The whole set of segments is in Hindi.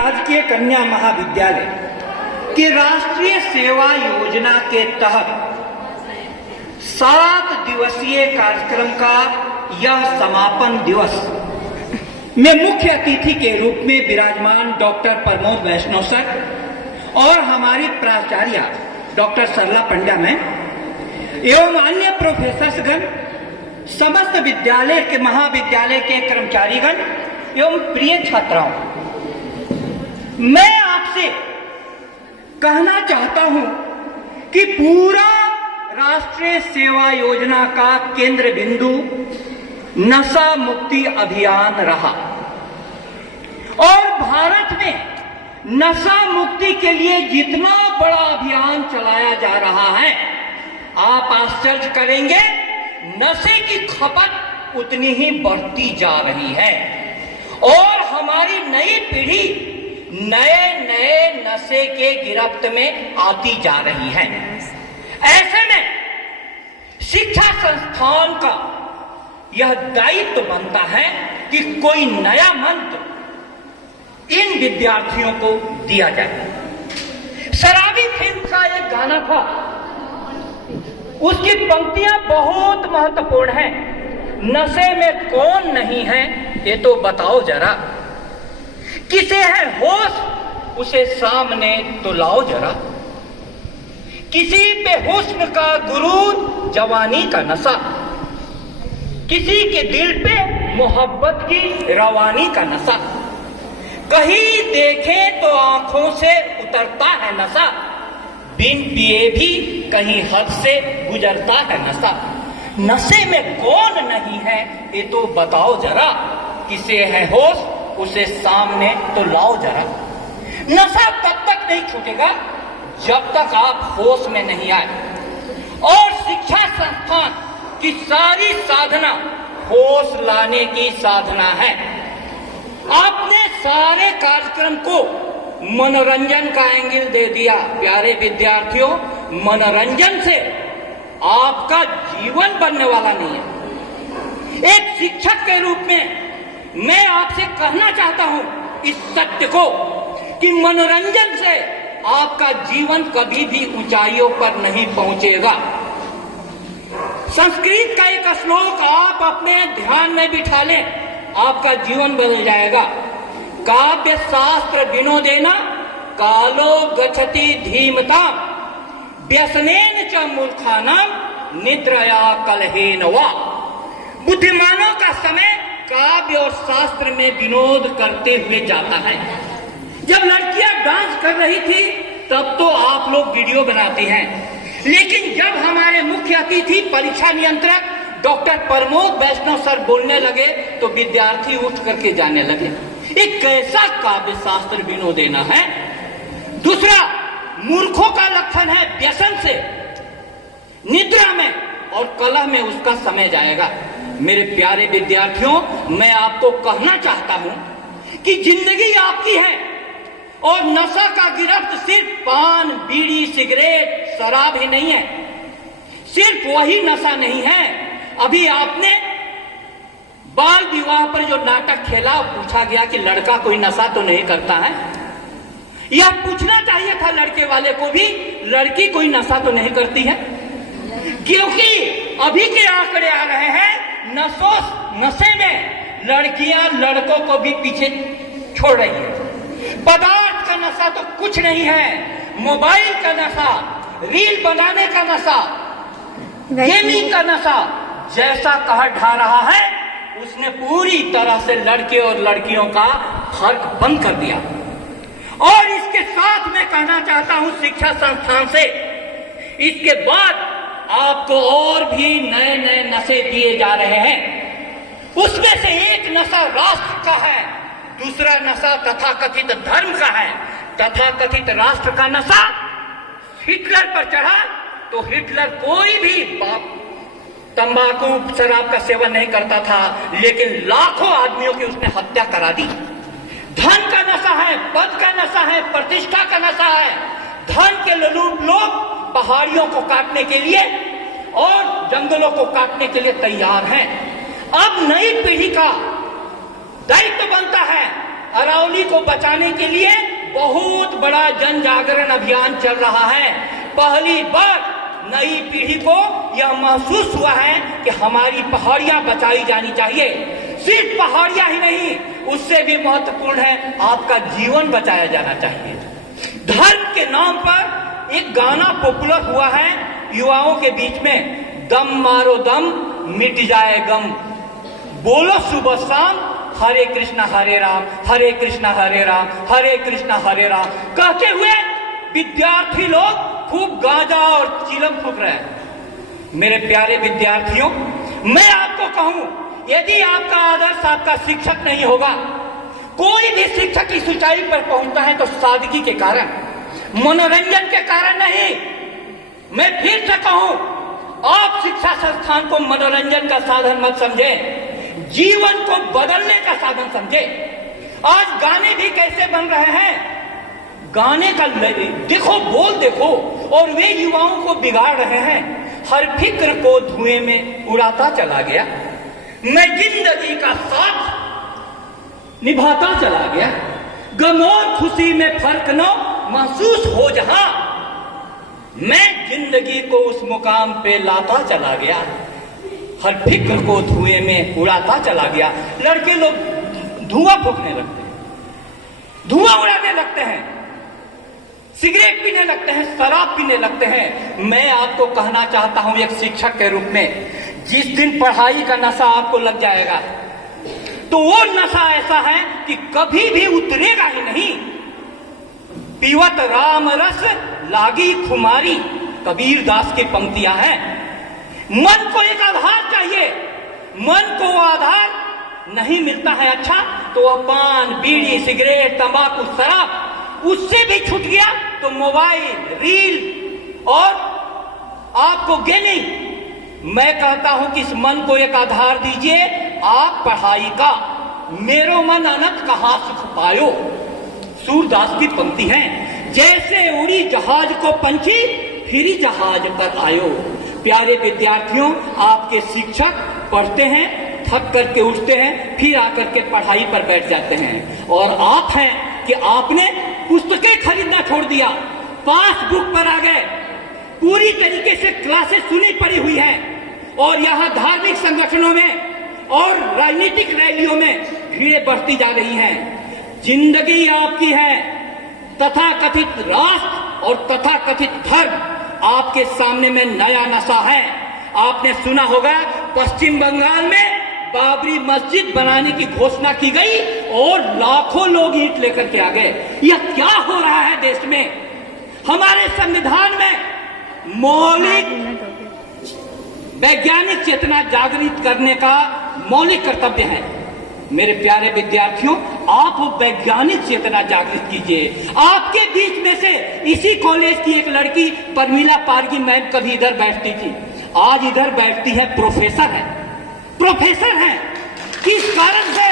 राजकीय कन्या महाविद्यालय की राष्ट्रीय सेवा योजना के तहत 7 दिवसीय कार्यक्रम का यह समापन दिवस में मुख्य अतिथि के रूप में विराजमान डॉक्टर प्रमोद वैष्णव सर और हमारी प्राचार्य डॉक्टर सरला पंड्या मैम एवं अन्य प्रोफेसर्सगण, समस्त विद्यालय के महाविद्यालय के कर्मचारीगण एवं प्रिय छात्राओं, मैं आपसे कहना चाहता हूं कि पूरा राष्ट्रीय सेवा योजना का केंद्र बिंदु नशा मुक्ति अभियान रहा और भारत में नशा मुक्ति के लिए जितना बड़ा अभियान चलाया जा रहा है, आप आश्चर्य करेंगे, नशे की खपत उतनी ही बढ़ती जा रही है और हमारी नई पीढ़ी नए नए नशे के गिरफ्त में आती जा रही है। ऐसे में शिक्षा संस्थान का यह दायित्व बनता है कि कोई नया मंत्र इन विद्यार्थियों को दिया जाए। शराबी फिल्म का एक गाना था, उसकी पंक्तियां बहुत महत्वपूर्ण हैं। नशे में कौन नहीं है ये तो बताओ जरा, किसे है होश उसे सामने तो लाओ जरा, किसी पे हुस्न का गुरूर जवानी का नशा, किसी के दिल पे मोहब्बत की रवानी का नशा, कहीं देखे तो आंखों से उतरता है नशा, बिन पिए भी कहीं हद से गुजरता है नशा। नशे में कौन नहीं है ये तो बताओ जरा, किसे है होश उसे सामने तो लाओ जरा। नशा तब तक नहीं छूटेगा जब तक आप होश में नहीं आए और शिक्षा संस्थान की सारी साधना होश लाने की साधना है। आपने सारे कार्यक्रम को मनोरंजन का एंगल दे दिया। प्यारे विद्यार्थियों, मनोरंजन से आपका जीवन बनने वाला नहीं है। एक शिक्षक के रूप में मैं आपसे कहना चाहता हूं इस सत्य को कि मनोरंजन से आपका जीवन कभी भी ऊंचाइयों पर नहीं पहुंचेगा। संस्कृत का एक श्लोक आप अपने ध्यान में बिठा लें, आपका जीवन बदल जाएगा। काव्य शास्त्र विनोदेना कालो गच्छति धीमता व्यसनेन च मूर्खानाम निद्रया कलहेन वा। बुद्धिमानों का समय काव्य और शास्त्र में विनोद करते हुए जाता है। जब लड़कियां डांस कर रही थी तब तो आप लोग वीडियो बनाते हैं, लेकिन जब हमारे मुख्य अतिथि परीक्षा नियंत्रक डॉक्टर प्रमोद वैष्णव सर बोलने लगे तो विद्यार्थी उठ करके जाने लगे। एक कैसा काव्य शास्त्र विनोदेना है। दूसरा, मूर्खों का लक्षण है व्यसन से, निद्रा में और कलह में उसका समय जाएगा। मेरे प्यारे विद्यार्थियों, मैं आपको कहना चाहता हूं कि जिंदगी आपकी है और नशा का गिरफ्त सिर्फ पान, बीड़ी, सिगरेट, शराब ही नहीं है। सिर्फ वही नशा नहीं है। अभी आपने बाल विवाह पर जो नाटक खेला, पूछा गया कि लड़का कोई नशा तो नहीं करता है। यह पूछना चाहिए था लड़के वाले को भी, लड़की कोई नशा तो नहीं करती है, क्योंकि अभी के आंकड़े आ रहे हैं नशे में लड़कियां लड़कों को भी पीछे छोड़ रही है। पदार्थ का नशा तो कुछ नहीं है, मोबाइल का नशा, रील बनाने का नशा, गेमिंग का नशा जैसा कहर ढा रहा है, उसने पूरी तरह से लड़के और लड़कियों का फर्क बंद कर दिया। और इसके साथ मैं कहना चाहता हूं शिक्षा संस्थान से, इसके बाद आपको और भी नए नए नशे दिए जा रहे हैं। उसमें से एक नशा राष्ट्र का है, दूसरा नशा तथाकथित धर्म का है। तथाकथित राष्ट्र का नशा हिटलर पर चढ़ा तो हिटलर कोई भी तंबाकू शराब का सेवन नहीं करता था, लेकिन लाखों आदमियों की उसने हत्या करा दी। धन का नशा है, पद का नशा है, प्रतिष्ठा का नशा है। धन के लोग पहाड़ियों को काटने के लिए और जंगलों को काटने के लिए तैयार हैं। अब नई पीढ़ी का दायित्व बनता है अरावली को बचाने के लिए बहुत बड़ा जन जागरण अभियान चल रहा है। पहली बार नई पीढ़ी को यह महसूस हुआ है कि हमारी पहाड़ियां बचाई जानी चाहिए। सिर्फ पहाड़ियां ही नहीं, उससे भी महत्वपूर्ण है आपका जीवन बचाया जाना चाहिए। धर्म के नाम पर एक गाना पॉपुलर हुआ है युवाओं के बीच में, दम मारो दम मिट जाए गम, बोलो सुबह शाम हरे कृष्णा हरे राम, हरे कृष्णा हरे राम, हरे कृष्णा हरे राम कहते हुए विद्यार्थी लोग खूब गांजा और चिलम फूंक रहे हैं। मेरे प्यारे विद्यार्थियों, मैं आपको कहूं, यदि आपका आदर्श आपका शिक्षक नहीं होगा, कोई भी शिक्षक की ऊंचाई पर पहुंचता है तो सादगी के कारण, मनोरंजन के कारण नहीं। मैं फिर से कहूं, आप शिक्षा संस्थान को मनोरंजन का साधन मत समझे, जीवन को बदलने का साधन समझे। आज गाने भी कैसे बन रहे हैं, गाने का देखो, बोल देखो, और वे युवाओं को बिगाड़ रहे हैं। हर फिक्र को धुएं में उड़ाता चला गया, मैं जिंदगी का साथ निभाता चला गया, गम और खुशी में फर्क न महसूस हो जहां, मैं जिंदगी को उस मुकाम पे लाता चला गया, हर फिक्र को धुएं में उड़ाता चला गया। लड़के लोग धुआं फूकने लगते हैं, धुआं उड़ाने लगते हैं, सिगरेट पीने लगते हैं, शराब पीने लगते हैं। मैं आपको कहना चाहता हूं एक शिक्षक के रूप में, जिस दिन पढ़ाई का नशा आपको लग जाएगा तो वो नशा ऐसा है कि कभी भी उतरेगा ही नहीं। पीवत राम रस लागी खुमारी, कबीर दास की पंक्तियां हैं। मन को एक आधार चाहिए, मन को वो आधार नहीं मिलता है अच्छा, तो वह पान, बीड़ी, सिगरेट, तंबाकू, शराब, उससे भी छूट गया तो मोबाइल, रील और आपको गेमिंग। मैं कहता हूं कि इस मन को एक आधार दीजिए आप पढ़ाई का। मेरो मन अनंत कहां सुख पायो, सूरदास की पंक्ति है। जैसे उड़ी जहाज को पंछी, फिर जहाज पर आयो। प्यारे विद्यार्थियों, आपके शिक्षक पढ़ते हैं, थक करके उठते हैं, फिर आकर के पढ़ाई पर बैठ जाते हैं, और आप हैं कि आपने पुस्तकें खरीदना छोड़ दिया, पास बुक पर आ गए, पूरी तरीके से क्लासेस सुनी पड़ी हुई है, और यहाँ धार्मिक संगठनों में और राजनीतिक रैलियों में भीड़ें बढ़ती जा रही हैं। जिंदगी आपकी है, तथा कथित राष्ट्र और तथा कथित धर्म आपके सामने में नया नशा है। आपने सुना होगा पश्चिम बंगाल में बाबरी मस्जिद बनाने की घोषणा की गई और लाखों लोग ईंट लेकर के आ गए। यह क्या हो रहा है देश में? हमारे संविधान में मौलिक वैज्ञानिक चेतना जागृत करने का मौलिक कर्तव्य है। मेरे प्यारे विद्यार्थियों, आप वैज्ञानिक चेतना जागृत कीजिए। आपके बीच में से इसी कॉलेज की एक लड़की परमीला पारगी मैम कभी इधर बैठती थी, आज इधर बैठती है, प्रोफेसर है, प्रोफेसर है। किस कारण से?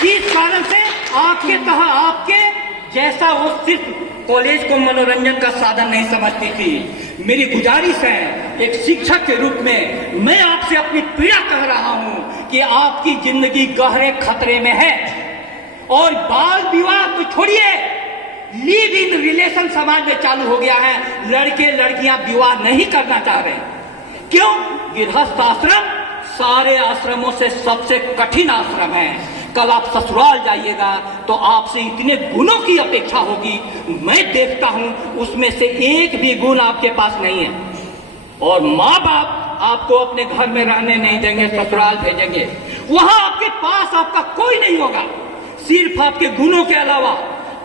किस कारण से? आपके तहा आपके जैसा वो सिर्फ कॉलेज को मनोरंजन का साधन नहीं समझती थी। मेरी गुजारिश है, एक शिक्षक के रूप में मैं आपसे अपनी पीड़ा कह रहा हूं कि आपकी जिंदगी गहरे खतरे में है। और बाल विवाह तो छोड़िए, लिव इन रिलेशन समाज में चालू हो गया है। लड़के लड़कियां विवाह नहीं करना चाह रहे। क्यों? गृहस्थ आश्रम सारे आश्रमों से सबसे कठिन आश्रम है। कल आप ससुराल जाइएगा तो आपसे इतने गुणों की अपेक्षा होगी, मैं देखता हूं उसमें से एक भी गुण आपके पास नहीं है। और माँ बाप आपको अपने घर में रहने नहीं देंगे, ससुराल भेजेंगे, वहां आपके पास आपका कोई नहीं होगा, सिर्फ आपके गुणों के अलावा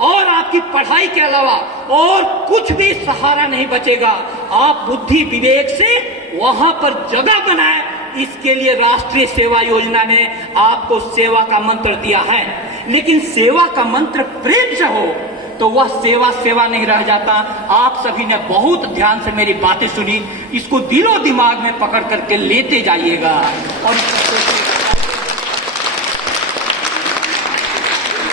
और आपकी पढ़ाई के अलावा और कुछ भी सहारा नहीं बचेगा। आप बुद्धि विवेक से वहां पर जगह बनाए, इसके लिए राष्ट्रीय सेवा योजना ने आपको सेवा का मंत्र दिया है। लेकिन सेवा का मंत्र प्रेम से हो तो वह सेवा सेवा नहीं रह जाता। आप सभी ने बहुत ध्यान से मेरी बातें सुनी, इसको दिलो दिमाग में पकड़ करके लेते जाइएगा और